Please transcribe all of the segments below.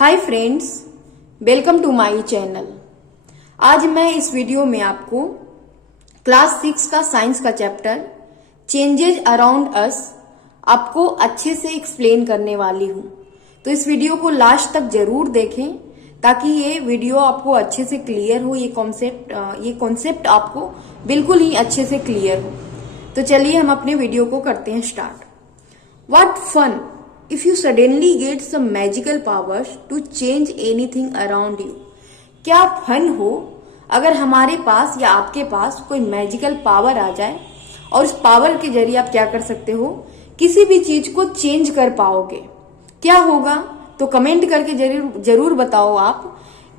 Hi friends, welcome to my channel. आज मैं इस वीडियो में आपको क्लास 6 का साइंस का चैप्टर चेंजेज अराउंड अस आपको अच्छे से एक्सप्लेन करने वाली हूं। तो इस वीडियो को लास्ट तक जरूर देखें ताकि ये वीडियो आपको अच्छे से क्लियर हो, ये कॉन्सेप्ट आपको बिल्कुल ही अच्छे से क्लियर हो। तो चलिए हम अपने वीडियो को करते हैं start. What fun if you suddenly get some magical powers to change anything around you। क्या फन हो अगर हमारे पास या आपके पास कोई मैजिकल पावर आ जाए और उस पावर के जरिए आप क्या कर सकते हो, किसी भी चीज को चेंज कर पाओगे। क्या होगा तो कमेंट करके जरूर बताओ आप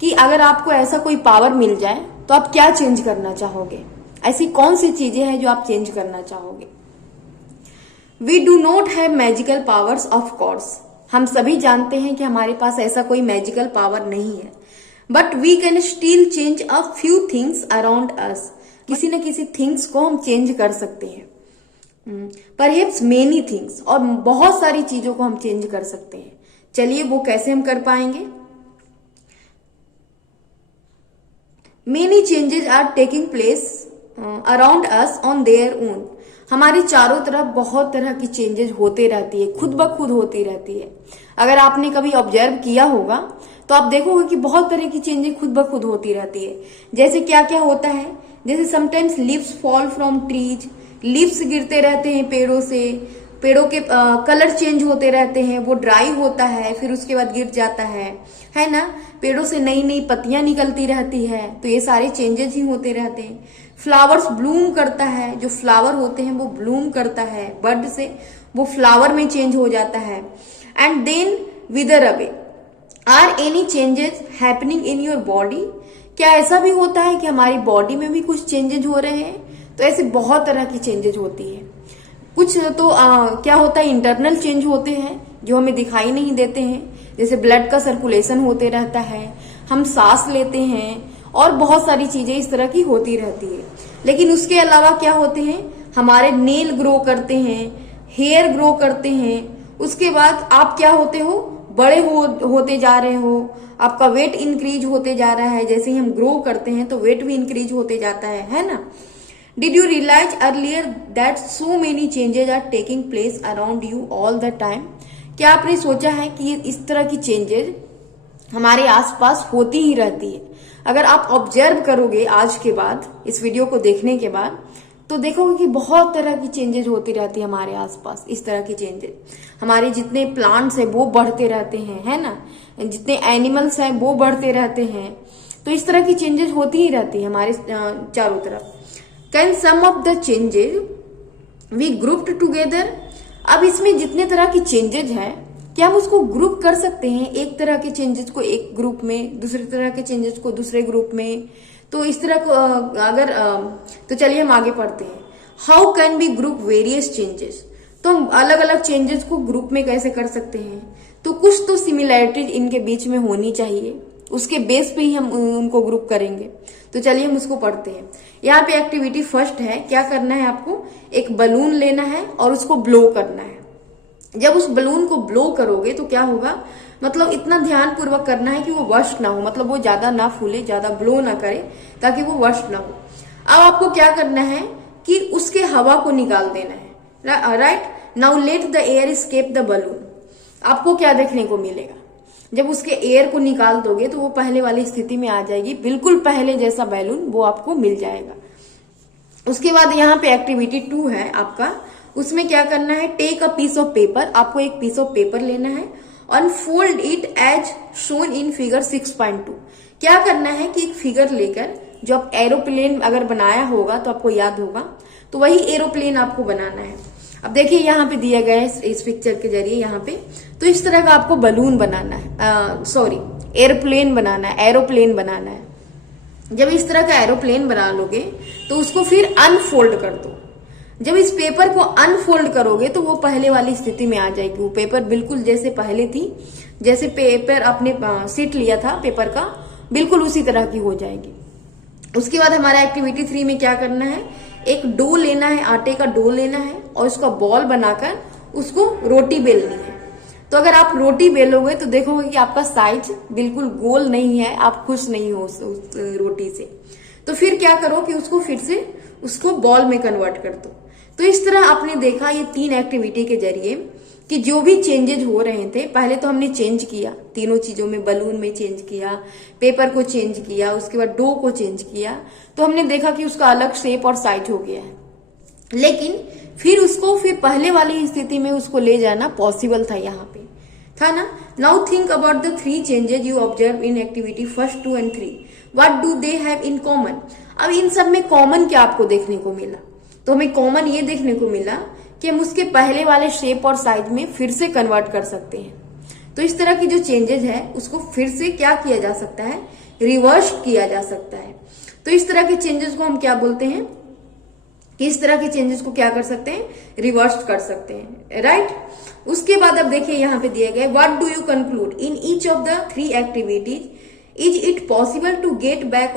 कि अगर आपको ऐसा कोई पावर मिल जाए तो आप क्या चेंज करना चाहोगे। ऐसी कौन सी चीजें हैं जो आप चेंज करना चाहोगे। We do not have magical powers of course। हम सभी जानते हैं कि हमारे पास ऐसा कोई मैजिकल पावर नहीं है, but we can still change a few things around us. किसी न किसी थिंग्स को हम चेंज कर सकते हैं। परहैप्स मेनी थिंग्स, और बहुत सारी चीजों को हम चेंज कर सकते हैं। चलिए वो कैसे हम कर पाएंगे। Many changes are taking place around us on their own. हमारे चारों तरफ बहुत तरह की चेंजेस होते रहती है, खुद ब खुद होती रहती है। अगर आपने कभी ऑब्जर्व किया होगा तो आप देखोगे कि बहुत तरह की चेंजेस खुद ब खुद होती रहती है। जैसे क्या क्या होता है, जैसे sometimes leaves fall from trees, leaves गिरते रहते हैं पेड़ों से, पेड़ों के कलर चेंज होते रहते हैं, वो ड्राई होता है फिर उसके बाद गिर जाता है ना। पेड़ों से नई नई पत्तियां निकलती रहती है, तो ये सारे चेंजेस ही होते रहते हैं। फ्लावर्स ब्लूम करता है, जो फ्लावर होते हैं वो ब्लूम करता है, बर्ड से वो फ्लावर में चेंज हो जाता है। And then wither away. Are any changes happening in your body. क्या ऐसा भी होता है कि हमारी बॉडी में भी कुछ चेंजेस हो रहे हैं। तो ऐसे बहुत तरह की चेंजेस होती है। कुछ तो क्या होता है, इंटरनल चेंज होते हैं जो हमें दिखाई नहीं देते हैं, जैसे ब्लड का सर्कुलेशन होते रहता है, हम सांस लेते हैं और बहुत सारी चीजें इस तरह की होती रहती है। लेकिन उसके अलावा क्या होते हैं, हमारे नेल ग्रो करते हैं, हेयर ग्रो करते हैं। उसके बाद आप क्या होते हो, बड़े होते जा रहे हो, आपका वेट इंक्रीज होते जा रहा है। जैसे ही हम ग्रो करते हैं तो वेट भी इंक्रीज होते जाता है ना। Did you realize earlier that so many changes are taking place around you all the time? क्या आपने सोचा है कि ये इस तरह की चेंजेस हमारे आसपास होती ही रहती है। अगर आप ऑब्जर्व करोगे आज के बाद, इस वीडियो को देखने के बाद, तो देखोगे कि बहुत तरह की चेंजेस होती रहती है हमारे आसपास। इस तरह की चेंजेस हमारे जितने प्लांट्स है वो बढ़ते रहते हैं, है ना, जितने एनिमल्स हैं वो बढ़ते रहते हैं। तो इस तरह की चेंजेस होती ही रहती है हमारे चारों तरफ। Can some of the changes we grouped together. अब इसमें जितने तरह की चेंजेस हैं, क्या हम उसको ग्रुप कर सकते हैं। एक तरह के चेंजेस को एक ग्रुप में, दूसरे तरह के चेंजेस को दूसरे ग्रुप में। तो इस तरह को अगर तो चलिए हम आगे पढ़ते हैं। How can be group various changes. तो हम अलग अलग चेंजेस को ग्रुप में कैसे कर सकते हैं। तो कुछ तो सिमिलैरिटीज इनके बीच में होनी चाहिए, उसके बेस पे ही हम उनको ग्रुप करेंगे। तो चलिए हम उसको पढ़ते हैं। यहाँ पे एक्टिविटी फर्स्ट है, क्या करना है आपको, एक बलून लेना है और उसको ब्लो करना है। जब उस बलून को ब्लो करोगे तो क्या होगा, मतलब इतना ध्यान पूर्वक करना है कि वो वर्स्ट ना हो, मतलब वो ज्यादा ना फूले, ज्यादा ब्लो ना करे, ताकि वो वर्स्ट ना हो। अब आपको क्या करना है कि उसके हवा को निकाल देना है। Right now let the air escape the balloon. आपको क्या देखने को मिलेगा, जब उसके एयर को निकाल दोगे तो वो पहले वाली स्थिति में आ जाएगी, बिल्कुल पहले जैसा बैलून वो आपको मिल जाएगा। उसके बाद यहाँ पे एक्टिविटी 2 है आपका, उसमें क्या करना है, take a piece of paper. आपको एक पीस ऑफ पेपर लेना है, unfold it as shown in figure 6.2। क्या करना है कि एक फिगर लेकर, जो आप एरोप्लेन अगर बनाया होगा तो आपको याद होगा, तो वही एरोप्लेन आपको बनाना है। अब देखिए यहाँ पे दिया गया है इस पिक्चर के जरिए, यहाँ पे तो इस तरह का आपको बलून बनाना है, एरोप्लेन बनाना है, एरोप्लेन बनाना है। जब इस तरह का एरोप्लेन बना लोगे तो उसको फिर अनफोल्ड कर दो। जब इस पेपर को अनफोल्ड करोगे तो वो पहले वाली स्थिति में आ जाएगी। वो पेपर बिल्कुल जैसे पहले थी, जैसे पेपर आपने सीट लिया था पेपर का, बिल्कुल उसी तरह की हो जाएगी। उसके बाद हमारा एक्टिविटी 3 में क्या करना है, एक डो लेना है, आटे का डो लेना है और उसका बॉल बनाकर उसको रोटी बेलनी है। तो अगर आप रोटी बेलोगे तो देखोगे कि आपका साइज बिल्कुल गोल नहीं है, आप खुश नहीं हो उस रोटी से। तो फिर क्या करो कि उसको फिर से उसको बॉल में कन्वर्ट कर दो। तो इस तरह आपने देखा ये 3 एक्टिविटी के जरिए कि जो भी चेंजेज हो रहे थे, पहले तो हमने चेंज किया तीनों चीजों में, बलून में चेंज किया, पेपर को चेंज किया, उसके बाद डो को चेंज किया, तो हमने देखा कि उसका अलग शेप और साइज हो गया है। लेकिन फिर पहले वाली स्थिति में उसको ले जाना पॉसिबल था, यहाँ पे था ना। Now think about the 3 changes you observe in activity first 2 and 3। What do they have in common. अब इन सब में कॉमन क्या आपको देखने को मिला, तो हमें कॉमन ये देखने को मिला कि हम उसके पहले वाले शेप और साइज में फिर से कन्वर्ट कर सकते हैं। तो इस तरह की जो चेंजेस है उसको फिर से क्या किया जा सकता है, रिवर्स किया जा सकता है। तो इस तरह के चेंजेस को हम क्या बोलते हैं, कि इस तरह के चेंजेस को क्या कर सकते हैं, रिवर्स कर सकते हैं, राइट। उसके बाद अब देखिए यहाँ पे दिए गए, what do you conclude in each of the 3 activities, is it possible to get back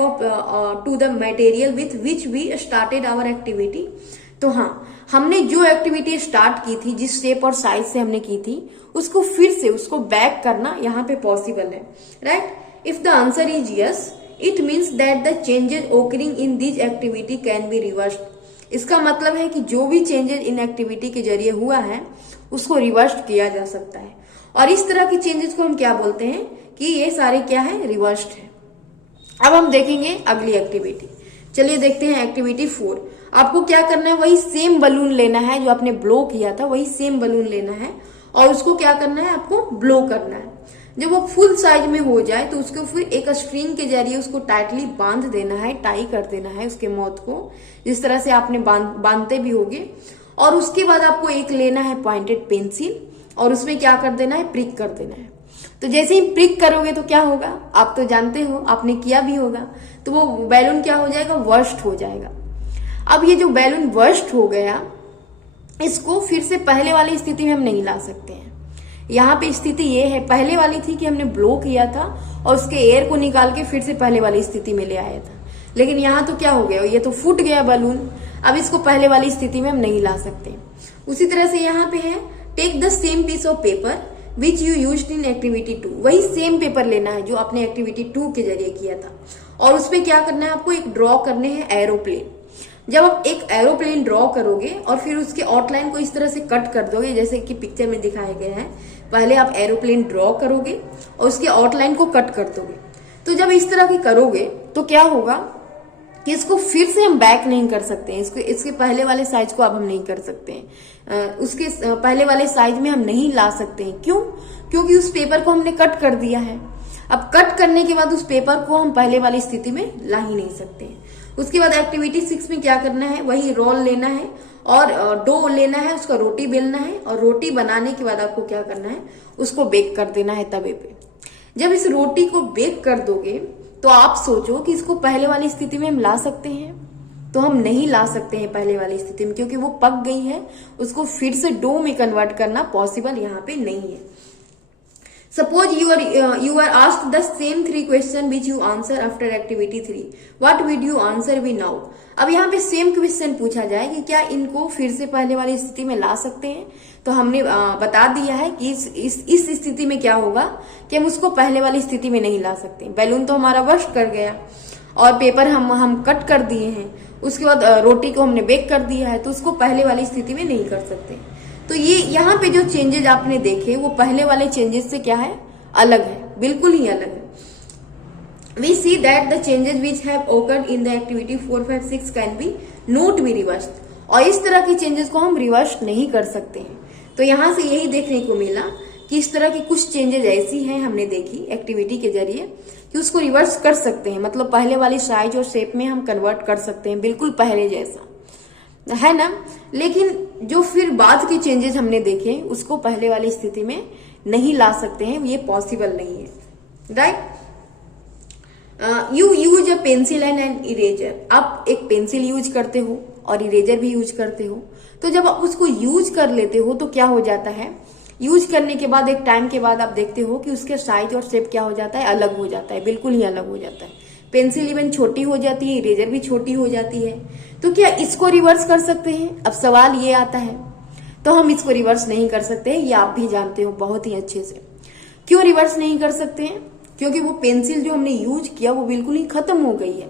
to the material with which we started our activity. तो हाँ, हमने जो एक्टिविटी स्टार्ट की थी, जिस शेप और साइज से हमने की थी, उसको फिर से उसको बैक करना यहाँ पे पॉसिबल है, right. If the answer is yes, it means that the changes occurring in this activity can be reversed. इसका मतलब है कि जो भी चेंजेस इन एक्टिविटी के जरिए हुआ है उसको रिवर्स किया जा सकता है। और इस तरह की चेंजेस को हम क्या बोलते हैं, कि ये सारे क्या है, रिवर्स्ड है। अब हम देखेंगे अगली एक्टिविटी। चलिए देखते हैं एक्टिविटी 4। आपको क्या करना है, वही सेम बलून लेना है जो आपने ब्लो किया था, वही सेम बलून लेना है और उसको क्या करना है, आपको ब्लो करना है। जब वो फुल साइज में हो जाए तो उसको फिर एक स्ट्रिंग के जरिए उसको टाइटली बांध देना है, टाई कर देना है उसके माउथ को, जिस तरह से आपने बांधते भी होगे। और उसके बाद आपको एक लेना है पॉइंटेड पेंसिल और उसमें क्या कर देना है, प्रिक कर देना है। तो जैसे ही प्रिक करोगे तो क्या होगा, आप तो जानते हो, आपने किया भी होगा, तो वो बैलून क्या हो जाएगा, वर्स्ट हो जाएगा। अब ये जो बैलून वर्स्ट हो गया, इसको फिर से पहले वाली स्थिति में हम नहीं ला सकते हैं। यहाँ पे स्थिति ये है, पहले वाली थी कि हमने ब्लो किया था और उसके एयर को निकाल के फिर से पहले वाली स्थिति में ले आया था। लेकिन यहाँ तो क्या हो गया, ये तो फूट गया बलून, अब इसको पहले वाली स्थिति में हम नहीं ला सकते। उसी तरह से यहाँ पे है, take the same piece of paper which you used in activity 2। वही सेम पेपर लेना है जो आपने एक्टिविटी 2 के जरिए किया था, और उसमें क्या करना है, आपको एक ड्रॉ करने हैं एरोप्लेन। जब आप एक एरोप्लेन ड्रॉ करोगे और फिर उसके आउटलाइन को इस तरह से कट कर दोगे, जैसे कि पिक्चर में दिखाया गया है, पहले आप एरोप्लेन ड्रॉ करोगे और उसके आउटलाइन को कट कर दोगे। तो जब इस तरह की करोगे तो क्या होगा कि इसको फिर से हम बैक नहीं कर सकते हैं, इसके पहले वाले साइज को अब हम नहीं कर सकते हैं, उसके पहले वाले साइज में हम नहीं ला सकते हैं। क्यों? क्योंकि उस पेपर को हमने कट कर दिया है। अब कट करने के बाद उस पेपर को हम पहले वाली स्थिति में ला ही नहीं सकते हैं। उसके बाद एक्टिविटी 6 में क्या करना है, वही रोल लेना है और डो लेना है, उसका रोटी बेलना है, और रोटी बनाने के बाद आपको क्या करना है, उसको बेक कर देना है तवे पे। जब इस रोटी को बेक कर दोगे तो आप सोचो कि इसको पहले वाली स्थिति में हम ला सकते हैं, तो हम नहीं ला सकते हैं पहले वाली स्थिति में, क्योंकि वो पक गई है। उसको फिर से डो में कन्वर्ट करना पॉसिबल यहाँ पे नहीं है। Suppose you are asked the same 3 question which you answer after activity 3. What would you answer be now? अब यहाँ पे सेम क्वेश्चन पूछा जाए कि क्या इनको फिर से पहले वाली स्थिति में ला सकते हैं, तो हमने बता दिया है कि इस स्थिति में क्या होगा कि हम उसको पहले वाली स्थिति में नहीं ला सकते। बैलून तो हमारा वर्स्ट कर गया और पेपर हम कट कर दिए हैं, उसके बाद रोटी को हमने बेक कर दिया है, तो उसको पहले वाली स्थिति में नहीं कर सकते। तो ये यहाँ पे जो चेंजेस आपने देखे वो पहले वाले चेंजेस से क्या है, अलग है, बिल्कुल ही अलग है। We see that the changes which have occurred in the activity 4, 5, 6 can be not be reversed। और इस तरह की चेंजेस को हम रिवर्स नहीं कर सकते हैं। तो यहाँ से यही देखने को मिला कि इस तरह की कुछ चेंजेस ऐसी हैं हमने देखी एक्टिविटी के जरिए कि उसको रिवर्स कर सकते हैं, मतलब पहले वाली साइज और शेप में हम कन्वर्ट कर सकते हैं, बिल्कुल पहले जैसा, है ना। लेकिन जो फिर बाद के चेंजेस हमने देखे उसको पहले वाली स्थिति में नहीं ला सकते हैं, ये पॉसिबल नहीं है, right. You use a pencil and an eraser. आप एक पेंसिल यूज करते हो और इरेजर भी यूज करते हो। तो जब आप उसको यूज कर लेते हो तो क्या हो जाता है, यूज करने के बाद एक टाइम के बाद आप देखते हो कि उसके साइज और शेप क्या हो जाता है, अलग हो जाता है, बिल्कुल ही अलग हो जाता है। पेंसिल इवन छोटी हो जाती है, इरेजर भी छोटी हो जाती है। तो क्या इसको रिवर्स कर सकते हैं? अब सवाल ये आता है। तो हम इसको रिवर्स नहीं कर सकते हैं, ये आप भी जानते हो बहुत ही अच्छे से। क्यों रिवर्स नहीं कर सकते हैं? क्योंकि वो पेंसिल जो हमने यूज किया वो बिल्कुल ही खत्म हो गई है,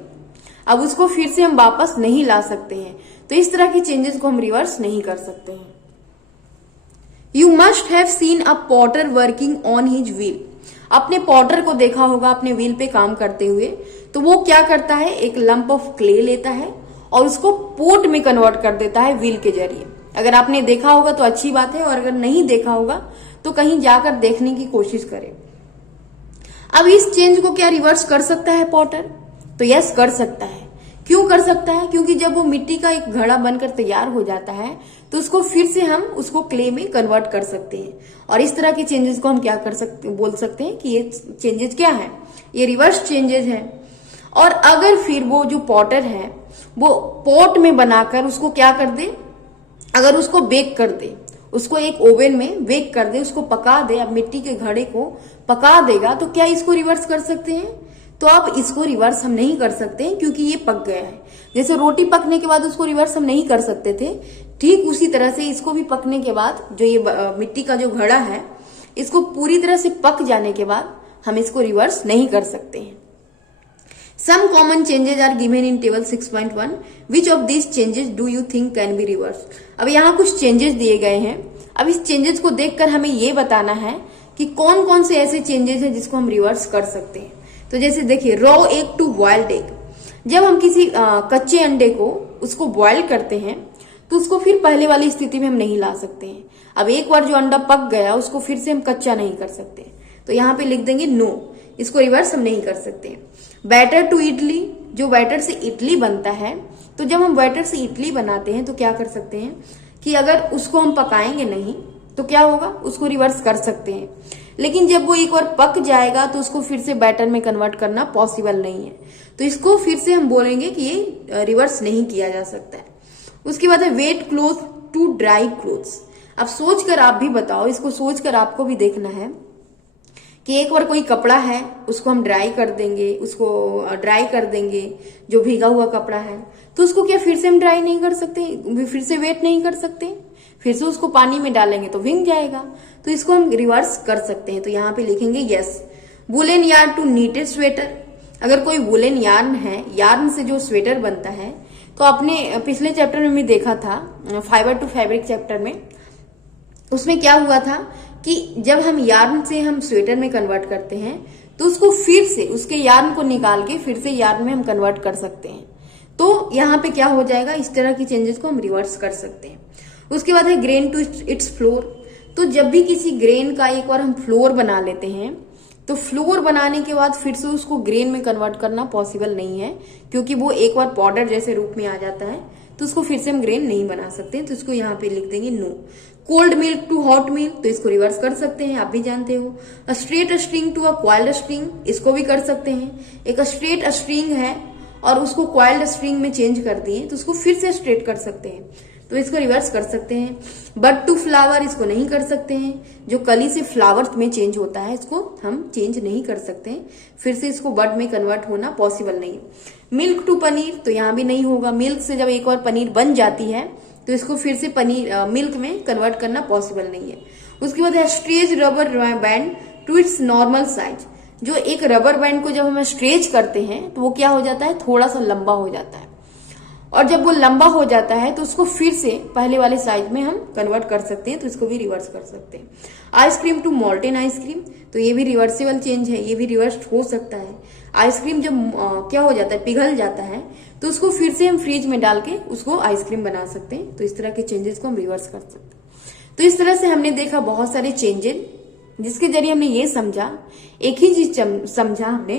अब उसको फिर से हम वापस नहीं ला सकते हैं, तो इस तरह की चेंजेस को हम रिवर्स नहीं कर सकते हैं। You must have seen a Potter working on his wheel. अपने पॉटर को देखा होगा अपने व्हील पे काम करते हुए, तो वो क्या करता है, एक लंप ऑफ क्ले लेता है और उसको पोट में कन्वर्ट कर देता है व्हील के जरिए। अगर आपने देखा होगा तो अच्छी बात है, और अगर नहीं देखा होगा तो कहीं जाकर देखने की कोशिश करें। अब इस चेंज को क्या रिवर्स कर सकता है पॉटर? तो यस, कर सकता है। क्यों कर सकता है? क्योंकि जब वो मिट्टी का एक घड़ा बनकर तैयार हो जाता है तो उसको फिर से हम उसको क्ले में कन्वर्ट कर सकते हैं, और इस तरह के चेंजेस को हम क्या कर सकते, बोल सकते हैं कि ये चेंजेस क्या है, ये रिवर्स चेंजेस है। और अगर फिर वो जो पॉटर है वो पॉट में बनाकर उसको क्या कर दे, अगर उसको बेक कर दे, उसको एक ओवन में बेक कर दे, उसको पका दे, अब मिट्टी के घड़े को पका देगा, तो क्या इसको रिवर्स कर सकते हैं? तो अब इसको रिवर्स हम नहीं कर सकते हैं क्योंकि ये पक गया है। जैसे रोटी पकने के बाद उसको रिवर्स हम नहीं कर सकते थे, ठीक उसी तरह से इसको भी पकने के बाद, जो ये मिट्टी का जो घड़ा है, इसको पूरी तरह से पक जाने के बाद हम इसको रिवर्स नहीं कर सकते हैं। Some common changes are given in table 6.1. Which of these changes do you think can be reversed? अब यहाँ कुछ चेंजेस दिए गए हैं। अब इस चेंजेस को देखकर हमें ये बताना है कि कौन कौन से ऐसे चेंजेस हैं जिसको हम रिवर्स कर सकते हैं। तो जैसे देखिए, raw egg to boiled egg. जब हम किसी कच्चे अंडे को उसको बॉइल करते हैं तो उसको फिर पहले वाली स्थिति में हम नहीं ला सकते हैं। अब एक बार जो अंडा पक गया उसको फिर से हम कच्चा नहीं कर सकते, तो यहाँ पे लिख देंगे नो, इसको रिवर्स हम नहीं कर सकते। बैटर टू इडली, जो बैटर से इडली बनता है, तो जब हम बैटर से इडली बनाते हैं तो क्या कर सकते हैं कि अगर उसको हम पकाएंगे नहीं तो क्या होगा, उसको रिवर्स कर सकते हैं। लेकिन जब वो एक बार पक जाएगा तो उसको फिर से बैटर में कन्वर्ट करना पॉसिबल नहीं है, तो इसको फिर से हम बोलेंगे कि ये रिवर्स नहीं किया जा सकता है। उसके बाद है wet cloth to dry clothes. अब सोचकर आप भी बताओ, इसको सोचकर आपको भी देखना है कि एक बार कोई कपड़ा है उसको हम ड्राई कर देंगे, उसको ड्राई कर देंगे, जो भीगा हुआ कपड़ा है, तो उसको क्या फिर से हम ड्राई नहीं कर सकते, फिर से वेट नहीं कर सकते, फिर से उसको पानी में डालेंगे तो भीग जाएगा, तो इसको हम रिवर्स कर सकते हैं। तो यहाँ पे लिखेंगे yes. Woollen yarn to knitted sweater. अगर कोई वुलन यार्न है, यार्न से जो स्वेटर बनता है, तो अपने पिछले चैप्टर में भी देखा था, फाइबर टू फैब्रिक चैप्टर में, उसमें क्या हुआ था कि जब हम यार्न से हम स्वेटर में कन्वर्ट करते हैं तो उसको फिर से उसके यार्न को निकाल के फिर से यार्न में हम कन्वर्ट कर सकते हैं। तो यहाँ पे क्या हो जाएगा, इस तरह की चेंजेस को हम रिवर्स कर सकते हैं। उसके बाद है ग्रेन टू इट्स फ्लोर। तो जब भी किसी ग्रेन का एक बार हम फ्लोर बना लेते हैं तो फ्लोर बनाने के बाद फिर से उसको ग्रेन में कन्वर्ट करना पॉसिबल नहीं है, क्योंकि वो एक बार पाउडर जैसे रूप में आ जाता है, तो उसको फिर से हम ग्रेन नहीं बना सकते। तो इसको यहाँ पे लिख देंगे no. Cold milk to hot milk, तो इसको रिवर्स कर सकते हैं, आप भी जानते हो। A straight string to a coiled string, इसको भी कर सकते हैं। एक स्ट्रेट स्ट्रिंग है और उसको क्वाइल्ड स्ट्रिंग में चेंज कर दिए तो उसको फिर से स्ट्रेट कर सकते हैं, तो इसको रिवर्स कर सकते हैं। बड टू फ्लावर, इसको नहीं कर सकते हैं, जो कली से फ्लावर में चेंज होता है इसको हम चेंज नहीं कर सकते हैं, फिर से इसको बड में कन्वर्ट होना पॉसिबल नहीं है। मिल्क टू पनीर, तो यहाँ भी नहीं होगा, मिल्क से जब एक और पनीर बन जाती है तो इसको फिर से पनीर मिल्क में कन्वर्ट करना पॉसिबल नहीं है। उसके बाद है stretch rubber band to its normal size. जो एक रबर बैंड को जब हम स्ट्रेच करते हैं तो वो क्या हो जाता है, थोड़ा सा लंबा हो जाता है, और जब वो लंबा हो जाता है तो उसको फिर से पहले वाले साइज में हम कन्वर्ट कर सकते हैं, तो इसको भी रिवर्स कर सकते हैं। आइसक्रीम टू मॉल्टेन आइसक्रीम, तो ये भी रिवर्सिबल चेंज है, ये भी रिवर्स हो सकता है। आइसक्रीम जब क्या हो जाता है, पिघल जाता है, तो उसको फिर से हम फ्रिज में डाल के उसको आइसक्रीम बना सकते हैं, तो इस तरह के चेंजेस को हम रिवर्स कर सकते हैं। तो इस तरह से हमने देखा बहुत सारे चेंजेस, जिसके जरिए हमने ये समझा, एक ही चीज समझा हमने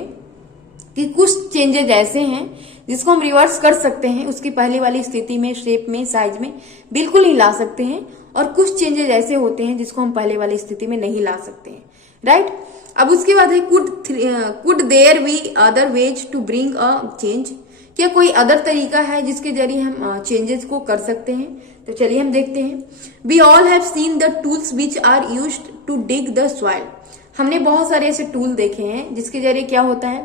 कि कुछ चेंजेस ऐसे हैं जिसको हम रिवर्स कर सकते हैं, उसकी पहले वाली स्थिति में, शेप में, साइज में बिल्कुल नहीं ला सकते हैं, और कुछ चेंजेस ऐसे होते हैं जिसको हम पहले वाली स्थिति में नहीं ला सकते हैं, राइट। अब उसके बाद है could there be other ways to bring a change. क्या कोई अदर तरीका है जिसके जरिए हम चेंजेस को कर सकते हैं? तो चलिए हम देखते हैं। We all have seen the tools which are used to dig the soil. हमने बहुत सारे ऐसे टूल देखे हैं जिसके जरिए क्या होता है,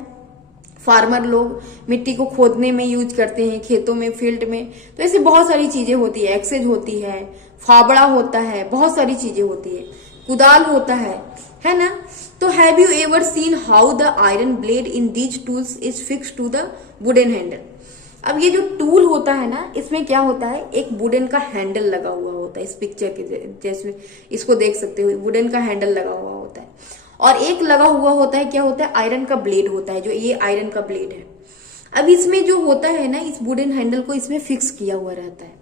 फार्मर लोग मिट्टी को खोदने में यूज करते हैं, खेतों में, फील्ड में। तो ऐसे बहुत सारी चीजें होती है, एक्सेज होती है, फावड़ा होता है, बहुत सारी चीजें होती है, कुदाल होता है ना। तो have you ever seen how the iron blade in these tools is fix to the wooden handle. अब ये जो टूल होता है ना, इसमें क्या होता है, एक वुडन का हैंडल लगा हुआ होता है। इस पिक्चर के जैसे इसको देख सकते हो, वुडन का हैंडल लगा हुआ होता है, और एक लगा हुआ होता है, क्या होता है, आयरन का ब्लेड होता है, जो ये आयरन का ब्लेड है। अब इसमें जो होता है ना, इस वुडन हैंडल को इसमें फिक्स किया हुआ रहता है।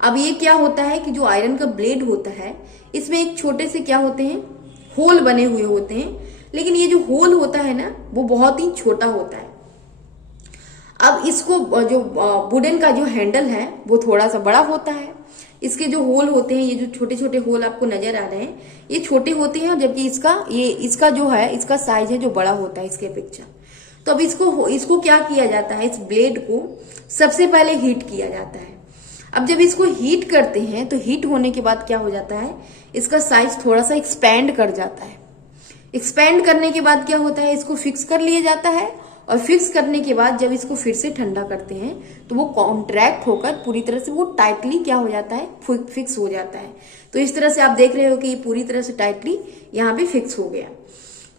अब ये क्या होता है कि जो आयरन का ब्लेड होता है, इसमें एक छोटे से क्या होते हैं, होल बने हुए होते हैं, लेकिन ये जो होल होता है ना, वो बहुत ही छोटा होता है। अब इसको जो वुडन का जो हैंडल है वो थोड़ा सा बड़ा होता है। इसके जो होल होते हैं, ये जो छोटे छोटे होल आपको नजर आ रहे हैं, ये छोटे होते हैं, जबकि इसका जो है, इसका साइज है जो बड़ा होता है इसके अपेक्षा। तो अब इसको क्या किया जाता है, इस ब्लेड को सबसे पहले हीट किया जाता है। अब जब इसको हीट करते हैं तो हीट होने के बाद क्या हो जाता है, इसका साइज थोड़ा सा एक्सपैंड कर जाता है। एक्सपैंड करने के बाद क्या होता है, इसको फिक्स कर लिया जाता है, और फिक्स करने के बाद जब इसको फिर से ठंडा करते हैं तो वो कॉन्ट्रैक्ट होकर पूरी तरह से वो टाइटली क्या हो जाता है, फिक्स हो जाता है। तो इस तरह से आप देख रहे हो कि ये पूरी तरह से टाइटली यहाँ पे फिक्स हो गया।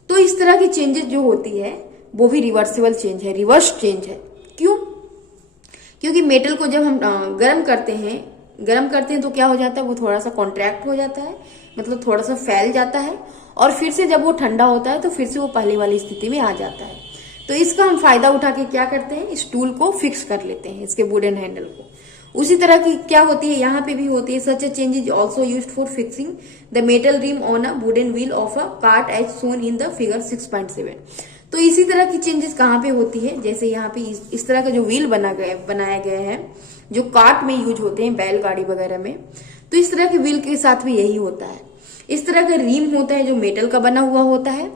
तो इस तरह की चेंजेस जो होती है वो भी रिवर्सिबल चेंज है, रिवर्स चेंज है। क्यों? क्योंकि मेटल को जब हम गर्म करते हैं तो क्या हो जाता है, वो थोड़ा सा कॉन्ट्रैक्ट हो जाता है, मतलब थोड़ा सा फैल जाता है, और फिर से जब वो ठंडा होता है तो फिर से वो पहले वाली स्थिति में आ जाता है। तो इसका हम फायदा उठा के क्या करते हैं, इस टूल को फिक्स कर लेते हैं, इसके वुडन हैंडल को। उसी तरह की क्या होती है, यहाँ पे भी होती है। Such a change is also used for fixing the metal rim on a wooden wheel of a cart as shown in the figure 6.7। तो इसी तरह की चेंजेस कहाँ पे होती है, जैसे यहाँ पे इस तरह का जो व्हील बनाया गया है, जो कार्ट में यूज होते हैं, बैलगाड़ी वगैरह में, तो इस तरह के व्हील के साथ भी यही होता है। इस तरह का रिम होता है जो मेटल का बना हुआ होता है।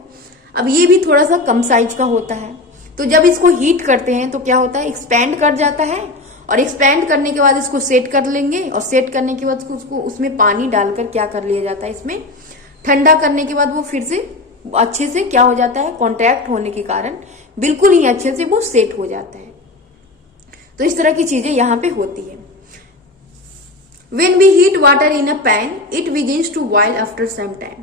अब ये भी थोड़ा सा कम साइज का होता है। तो जब इसको हीट करते हैं तो क्या होता है, एक्सपैंड कर जाता है, और एक्सपैंड करने के बाद इसको सेट कर लेंगे, और सेट करने के बाद उसको उसमें पानी डालकर क्या कर लिया जाता है, इसमें ठंडा करने के बाद वो फिर से अच्छे से क्या हो जाता है, कॉन्ट्रैक्ट होने के कारण बिल्कुल ही अच्छे से वो सेट हो जाता है। तो इस तरह की चीजें यहाँ पे होती है। When we heat water in a pan, it begins to boil after some time.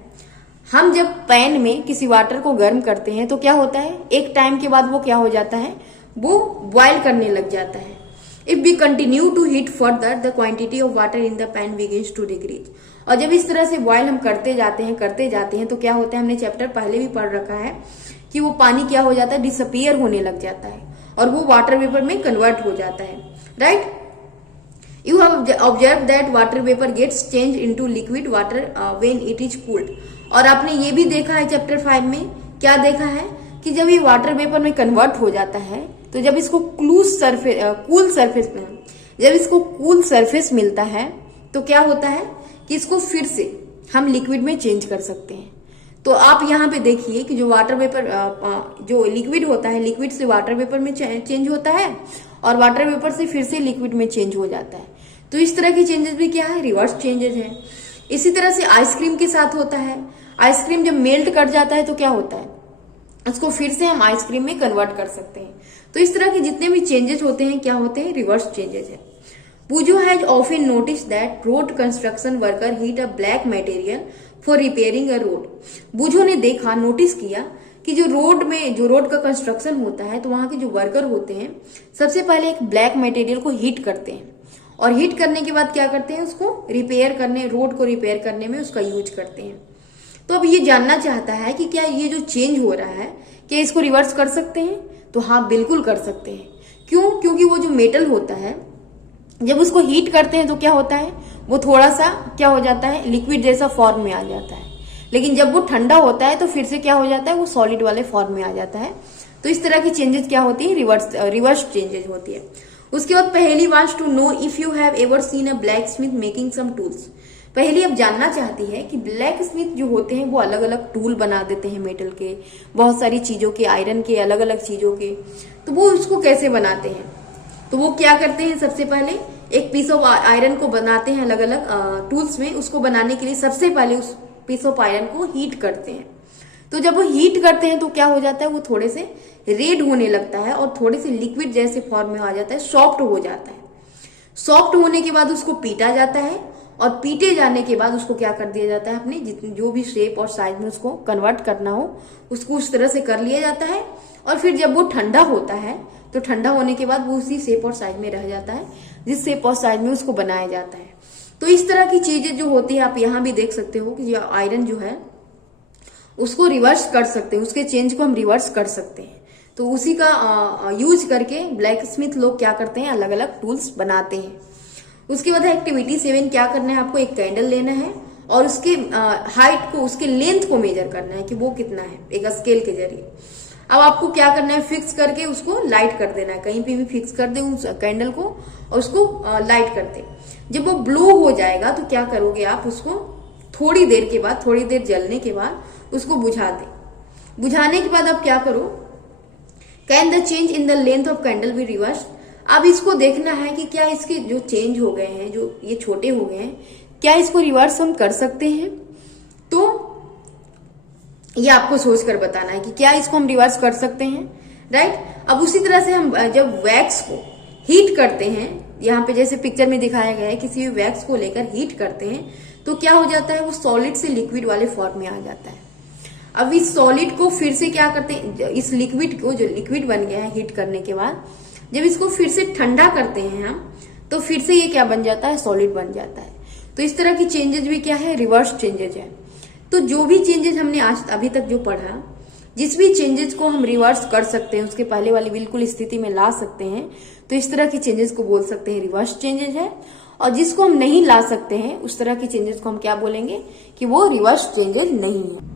हम जब पैन में किसी वाटर को गर्म करते हैं तो क्या होता है, एक टाइम के बाद वो क्या हो जाता है, वो बॉयल करने लग जाता है। If we continue to heat further the quantity of water in the pan begins to decrease. और जब इस तरह से बॉयल हम करते जाते हैं तो क्या होता है, हमने चैप्टर पहले भी पढ़ रखा है कि वो पानी क्या हो जाता है, डिसअपियर होने लग जाता है, और वो वाटर वेपर में कन्वर्ट हो जाता है, right. You have observed that water vapor gets changed into liquid water when it is cooled. और आपने ये भी देखा है चैप्टर 5 में, क्या देखा है कि जब ये वाटर वेपर में कन्वर्ट हो जाता है तो जब इसको कूल सरफेस मिलता है तो क्या होता है कि इसको फिर से हम लिक्विड में चेंज कर सकते हैं। तो आप यहाँ पे देखिए कि जो वाटर वेपर जो लिक्विड होता है, लिक्विड से वाटर वेपर में चेंज होता है, और वाटर वेपर से फिर से लिक्विड में चेंज हो जाता है। तो इस तरह की चेंजेस भी क्या है, रिवर्स चेंजेस है। इसी तरह से आइसक्रीम के साथ होता है। आइसक्रीम जब मेल्ट कर जाता है तो क्या होता है, उसको फिर से हम आइसक्रीम में कन्वर्ट कर सकते हैं। तो इस तरह के जितने भी चेंजेस होते हैं क्या होते हैं, रिवर्स चेंजेस है। Pujo has often noticed that road construction worker heat a black material for repairing a road. बुझो ने देखा, नोटिस किया कि जो रोड का कंस्ट्रक्शन होता है तो वहां के जो वर्कर होते हैं सबसे पहले एक ब्लैक मटेरियल को हीट करते हैं, और हीट करने के बाद क्या करते हैं, उसको रोड को रिपेयर करने में उसका यूज करते हैं। तो अब ये जानना चाहता है कि क्या ये जो चेंज हो रहा है क्या इसको रिवर्स कर सकते हैं, तो हाँ बिल्कुल कर सकते हैं। क्यों? क्योंकि वो जो मेटल होता है जब उसको हीट करते हैं तो क्या होता है, वो थोड़ा सा क्या हो जाता है, लिक्विड जैसा फॉर्म में आ जाता है, लेकिन जब वो ठंडा होता है तो फिर से क्या हो जाता है, वो सॉलिड वाले फॉर्म में आ जाता है। तो इस तरह की चेंजेस क्या होती है, रिवर्स चेंजेस होती है। उसके बाद Paheli wants to know if you have ever seen a blacksmith making some tools. पहली अब जानना चाहती है कि ब्लैक स्मिथ जो होते हैं वो अलग अलग टूल बना देते हैं मेटल के, बहुत सारी चीजों के, आयरन के, अलग अलग चीजों के। तो वो उसको कैसे बनाते हैं, तो वो क्या करते हैं, सबसे पहले एक पीस ऑफ आयरन को बनाते हैं अलग अलग टूल्स में। उसको बनाने के लिए सबसे पहले उस पीस ऑफ आयरन को हीट करते हैं। तो जब वो हीट करते हैं तो क्या हो जाता है, वो थोड़े से रेड होने लगता है और थोड़े से लिक्विड जैसे फॉर्म में आ जाता है, सॉफ्ट हो जाता है। सॉफ्ट होने के बाद उसको पीटा जाता है और पीटे जाने के बाद उसको क्या कर दिया जाता है, अपने जितनी जो भी शेप और साइज में उसको कन्वर्ट करना हो उसको उस तरह से कर लिया जाता है। और फिर जब वो ठंडा होता है तो ठंडा होने के बाद वो उसी शेप और साइज में रह जाता है जिस शेप और साइज में उसको बनाया जाता है। तो इस तरह की चीजें जो होती है आप यहाँ भी देख सकते हो कि आयरन जो है उसको रिवर्स कर सकते हैं, उसके चेंज को हम रिवर्स कर सकते हैं। तो उसी का यूज करके ब्लैक स्मिथ लोग क्या करते हैं, अलग अलग टूल्स बनाते हैं। उसके बाद एक्टिविटी 7 क्या करना है, आपको एक कैंडल लेना है और उसके हाइट को, उसके लेंथ को मेजर करना है कि वो कितना है, एक स्केल के जरिए। अब आपको क्या करना है, फिक्स करके उसको लाइट कर देना है, कहीं पे भी फिक्स कर दे उस कैंडल को और उसको लाइट कर दे। जब वो ब्लो हो जाएगा तो क्या करोगे आप, उसको थोड़ी देर के बाद, थोड़ी देर जलने के बाद उसको बुझा दे। बुझाने के बाद आप क्या करो, can the change in the length of candle be reverse. अब इसको देखना है कि क्या इसके जो चेंज हो गए हैं, जो ये छोटे हो गए हैं, क्या इसको रिवर्स हम कर सकते हैं। तो ये आपको सोचकर बताना है कि क्या इसको हम रिवर्स कर सकते हैं, राइट। अब उसी तरह से हम जब वैक्स को हीट करते हैं, यहाँ पे जैसे पिक्चर में दिखाया गया है, किसी भी वैक्स को लेकर हीट करते हैं तो क्या हो जाता है, वो सॉलिड से लिक्विड वाले फॉर्म में आ जाता है। अब इस सॉलिड को फिर से क्या करते हैं, इस लिक्विड को, जो लिक्विड बन गया है हीट करने के बाद, जब इसको फिर से ठंडा करते हैं हम, तो फिर से ये क्या बन जाता है, सॉलिड बन जाता है। तो इस तरह की चेंजेस भी क्या है, रिवर्स चेंजेस है। तो जो भी चेंजेस हमने आज अभी तक जो पढ़ा, जिस भी चेंजेस को हम रिवर्स कर सकते हैं, उसके पहले वाली बिल्कुल स्थिति में ला सकते हैं, तो इस तरह की चेंजेस को बोल सकते हैं रिवर्स चेंजेस है। और जिसको हम नहीं ला सकते हैं, उस तरह की चेंजेस को हम क्या बोलेंगे कि वो रिवर्स चेंजेस नहीं है।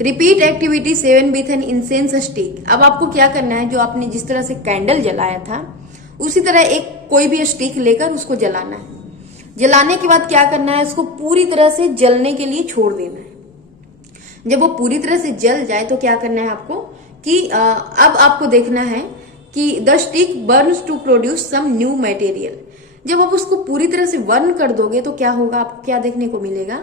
Repeat activity 7 with an incense stick. अब आपको क्या करना है, जो आपने जिस तरह से कैंडल जलाया था उसी तरह एक कोई भी स्टिक लेकर उसको जलाना है। जलाने के बाद क्या करना है, उसको पूरी तरह से जलने के लिए छोड़ देना है। जब वो पूरी तरह से जल जाए तो क्या करना है आपको कि अब आपको देखना है कि the stick burns to produce some new material. जब आप उसको पूरी तरह से बर्न कर दोगे तो क्या होगा, आपको क्या देखने को मिलेगा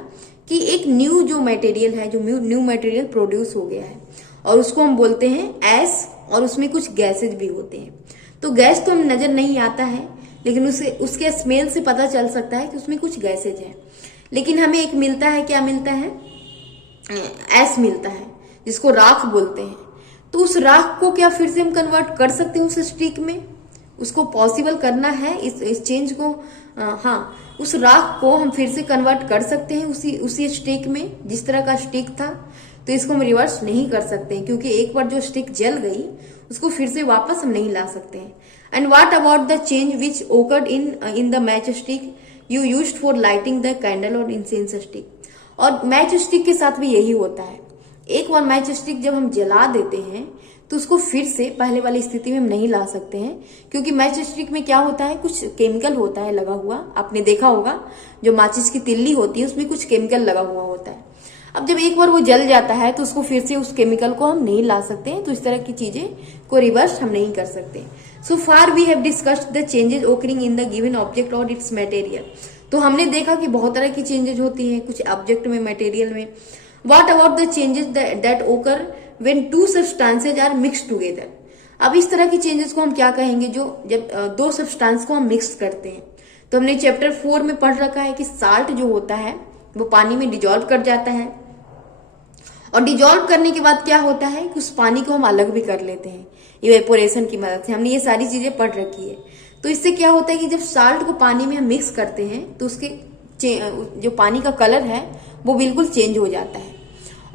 कि एक न्यू जो मटेरियल है, जो न्यू मटेरियल प्रोड्यूस हो गया है और उसको हम बोलते हैं एस, और उसमें कुछ गैसेज भी होते हैं। तो गैस तो हम नजर नहीं आता है, लेकिन उसके स्मेल से पता चल सकता है कि उसमें कुछ गैसेज है। लेकिन हमें एक मिलता है, क्या मिलता है, एस मिलता है, जिसको राख बोलते हैं। तो उस राख को क्या फिर से हम कन्वर्ट कर सकते हैं उस स्टिक में, उसको पॉसिबल करना है इस चेंज को। हाँ, उस राख को हम फिर से कन्वर्ट कर सकते हैं उसी स्टिक में, जिस तरह का स्टिक था। तो इसको हम रिवर्स नहीं कर सकते हैं, क्योंकि एक बार जो स्टिक जल गई उसको फिर से वापस हम नहीं ला सकते हैं। And what about the change which occurred in the match stick you used for lighting the candle और इंसेंस स्टिक। और मैच स्टिक के साथ भी यही होता है। एक बार मैच स्टिक जब हम जला देते हैं तो उसको फिर से पहले वाली स्थिति में हम नहीं ला सकते हैं, क्योंकि मैच स्टिक में क्या होता है, कुछ केमिकल होता है लगा हुआ। आपने देखा होगा जो माचिस की तिल्ली होती है उसमें कुछ केमिकल लगा हुआ होता है। अब जब एक बार वो जल जाता है तो उसको फिर से उस केमिकल को हम नहीं ला सकते हैं। तो इस तरह की चीजें को रिवर्स हम नहीं कर सकते। So far we have discussed the changes occurring in the given object और इट्स मटेरियल। तो हमने देखा कि बहुत तरह की चेंजेस होती हैं कुछ ऑब्जेक्ट में, मटेरियल में। What about the changes that occur when two substances are mixed together. अब इस तरह की चेंजेस को हम क्या कहेंगे, जो जब दो सब्सटेंस को हम मिक्स करते हैं। तो हमने चैप्टर 4 में पढ़ रखा है कि साल्ट जो होता है वो पानी में डिजॉल्व कर जाता है, और डिजॉल्व करने के बाद क्या होता है कि उस पानी को हम अलग भी कर लेते हैं इवेपोरेशन की मदद से। हमने ये सारी चीजें पढ़ रखी है। तो इससे क्या होता है कि जब साल्ट को पानी में हम मिक्स करते हैं तो उसके जो पानी का कलर है वो बिल्कुल चेंज हो जाता है।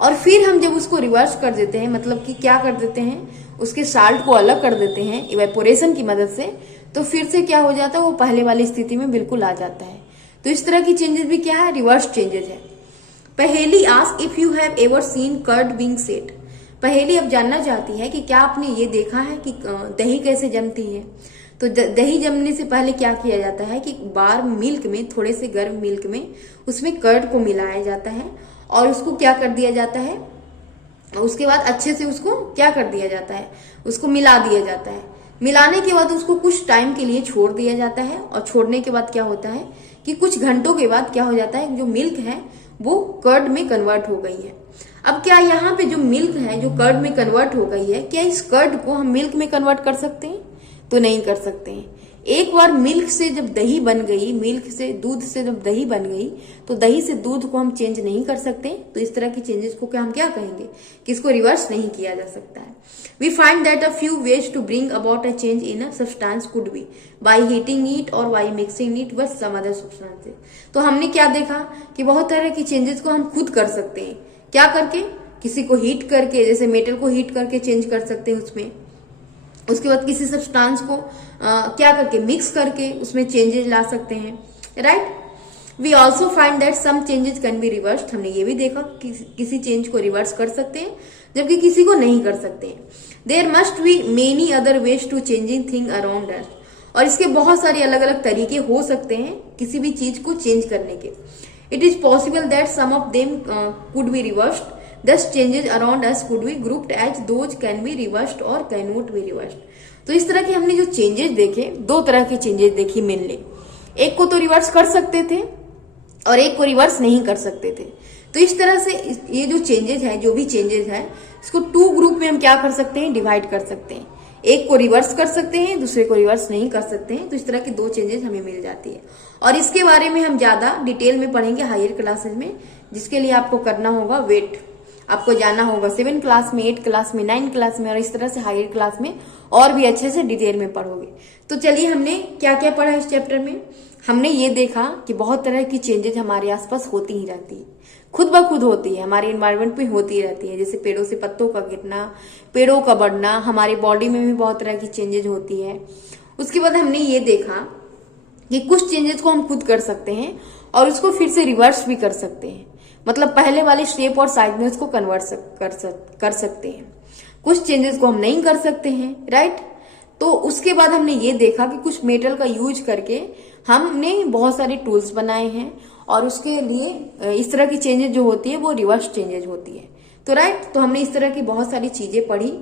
और फिर हम जब उसको रिवर्स कर देते हैं, मतलब कि क्या कर देते हैं, उसके साल्ट को अलग कर देते हैं इवेपोरेशन की मदद से, तो फिर से क्या हो जाता है, वो पहले वाली स्थिति में बिल्कुल आ जाता है। तो इस तरह की चेंजेस भी क्या है, रिवर्स चेंजेस है। Paheli ask if you have ever seen curd being set. Paheli अब जानना चाहती है कि क्या आपने ये देखा है कि दही कैसे जमती है। तो दही जमने से पहले क्या किया जाता है कि बार मिल्क में, थोड़े से गर्म मिल्क में, उसमें कर्ड को मिलाया जाता है और उसको क्या कर दिया जाता है, उसके बाद अच्छे से उसको क्या कर दिया जाता है, उसको मिला दिया जाता है। मिलाने के बाद उसको कुछ टाइम के लिए छोड़ दिया जाता है, और छोड़ने के बाद क्या होता है कि कुछ घंटों के बाद क्या हो जाता है, जो मिल्क है वो कर्ड में कन्वर्ट हो गई है। अब क्या यहाँ पे जो मिल्क है जो कर्ड में कन्वर्ट हो गई है, क्या इस कर्ड को हम मिल्क में कन्वर्ट कर सकते हैं? तो नहीं कर सकते हैं। एक बार मिल्क से जब दही बन गई, मिल्क से दूध से जब दही बन गई, तो दही से दूध को हम चेंज नहीं कर सकते। तो इस तरह की चेंजेस को क्या हम क्या कहेंगे कि इसको रिवर्स नहीं किया जा सकता है। We find that a few ways to bring about a change in a substance could be by heating it और by mixing it with some other substances. तो हमने क्या देखा कि बहुत तरह की चेंजेस को हम खुद कर सकते हैं। क्या करके? किसी को हीट करके, जैसे मेटल को हीट करके चेंज कर सकते हैं उसमें। उसके बाद किसी सब्सटेंस को क्या करके मिक्स करके उसमें चेंजेस ला सकते हैं, right. We also find that some changes can be reversed. हमने ये भी देखा कि किसी चेंज को रिवर्स कर सकते हैं जबकि किसी को नहीं कर सकते हैं। There must be many other ways to changing thing around us. और इसके बहुत सारे अलग अलग तरीके हो सकते हैं किसी भी चीज को चेंज करने के। It is possible that some of them could be reversed, thus changes around us could be grouped as those can be reversed or cannot be reversed। तो इस तरह के हमने जो चेंजेस देखे, दो तरह के चेंजेस देखी मेनली। एक को तो रिवर्स कर सकते थे और एक को रिवर्स नहीं कर सकते थे। तो इस तरह से ये जो चेंजेस है, जो भी चेंजेस है, इसको टू ग्रुप में हम क्या कर सकते हैं, डिवाइड कर सकते हैं। एक को रिवर्स कर सकते हैं, दूसरे को रिवर्स नहीं कर सकते हैं। तो इस तरह की दो चेंजेस हमें मिल जाती है और इसके बारे में हम ज्यादा डिटेल में पढ़ेंगे हायर क्लासेस में, जिसके लिए आपको करना होगा वेट। आपको जाना होगा 7 क्लास में, 8 क्लास में, 9 क्लास में और इस तरह से हायर क्लास में और भी अच्छे से डिटेल में पढ़ोगे। तो चलिए हमने क्या क्या पढ़ा इस चैप्टर में। हमने ये देखा कि बहुत तरह की चेंजेस हमारे आसपास होती ही रहती है, खुद ब खुद होती है, हमारे एनवायरमेंट में होती ही रहती है। जैसे पेड़ों से पत्तों का गिरना, पेड़ों का बढ़ना, हमारी बॉडी में भी बहुत तरह की चेंजेस होती है। उसके बाद हमने ये देखा कि कुछ चेंजेस को हम खुद कर सकते हैं और उसको फिर से रिवर्स भी कर सकते हैं, मतलब पहले वाले शेप और साइज में उसको कन्वर्ट कर सकते हैं। कुछ चेंजेस को हम नहीं कर सकते हैं, राइट। तो उसके बाद हमने ये देखा कि कुछ मेटल का यूज करके हमने बहुत सारे टूल्स बनाए हैं और उसके लिए इस तरह की चेंजेस जो होती है वो रिवर्स चेंजेस होती है। तो राइट, तो हमने इस तरह की बहुत सारी चीजें पढ़ी।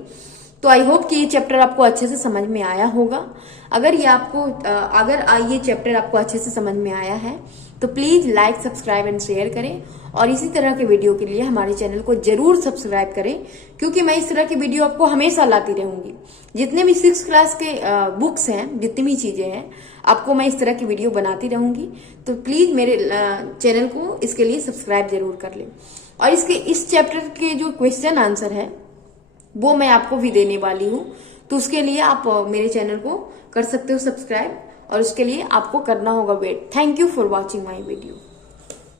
तो आई होप कि ये चैप्टर आपको अच्छे से समझ में आया होगा। अगर ये चैप्टर आपको अच्छे से समझ में आया है तो please like, subscribe and share करें और इसी तरह के वीडियो के लिए हमारे चैनल को जरूर सब्सक्राइब करें, क्योंकि मैं इस तरह की वीडियो आपको हमेशा लाती रहूंगी। जितने भी 6 क्लास के बुक्स हैं, जितनी भी चीजें हैं, आपको मैं इस तरह की वीडियो बनाती रहूंगी। तो प्लीज मेरे चैनल को इसके लिए सब्सक्राइब जरूर कर लें। और इस चैप्टर के जो क्वेश्चन आंसर है वो मैं आपको भी देने वाली हूँ, तो उसके लिए आप मेरे चैनल को कर सकते हो सब्सक्राइब और उसके लिए आपको करना होगा wait. Thank you for watching my video.